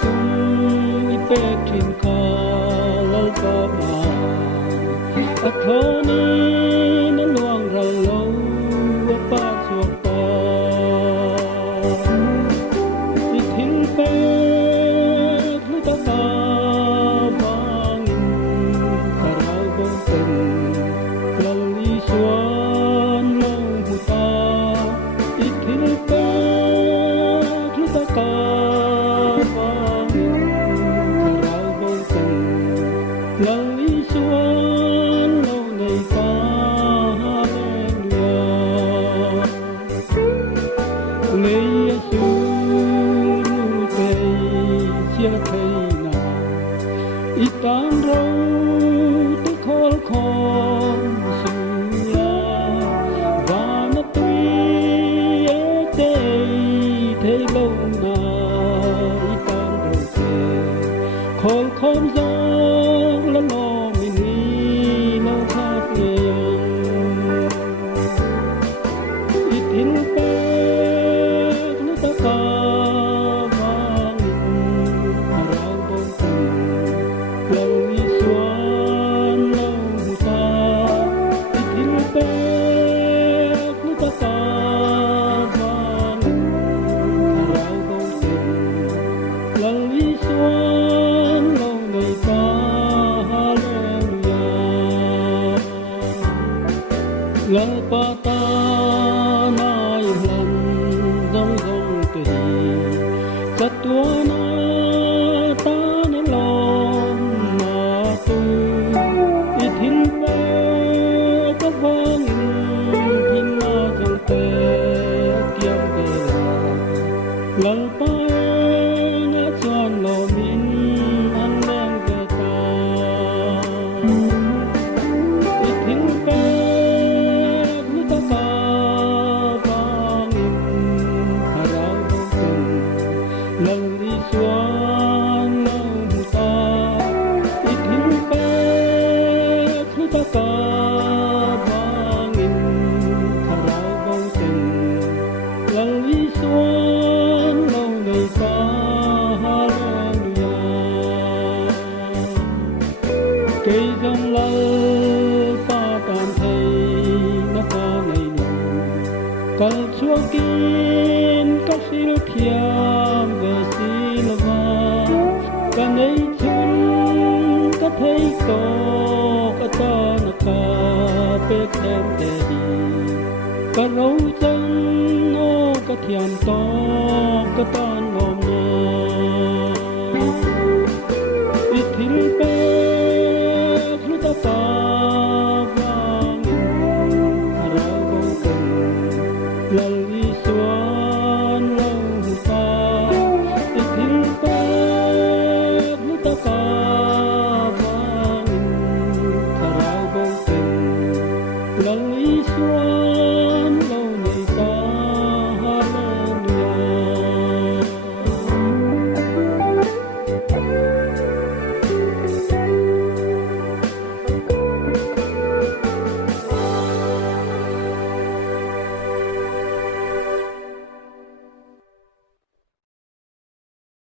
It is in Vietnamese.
sung ipek thin ka lal ka ma a thoni na luang ral lo wa pa chuak pa ti thil pe lu ta ka bang ka rau bong ten lal li suan lo hu ta ti thil pe lu ta ka lòng ý xuân lâu ngày ta lên đường ngày xuân tây chia thầy nào ít tan râu tức khol khom xuân la và nó tuy tây thấy lâu nào ít tan râu tây khol khom gió la lo mi ni lo khat ye it in pe nu ta ka mang rau bông tin lâu i xuân lâu hu ta it in pe nu ta ka mang rau bông tin lâu i xuân lâu ngày ta lal pa ta nai hlan zong zong te sa tua na ta na lom na tu i thin pe ka vang thin na jong te tiam te lal pa na chuan lo min an leng te ta i thin pe lòng đi xuân lâu hu ta ít hin pe khu ta ka vang in rau bông tình lòng đi xuân lâu ngày ta hallelujah cây dòng lal pa tan thầy na ka ngày nụ kal chua kin ka sil thiam ka nei chun ka thei to ka ta na ka pe khem te di ka rau chan no ka thiam to ka ta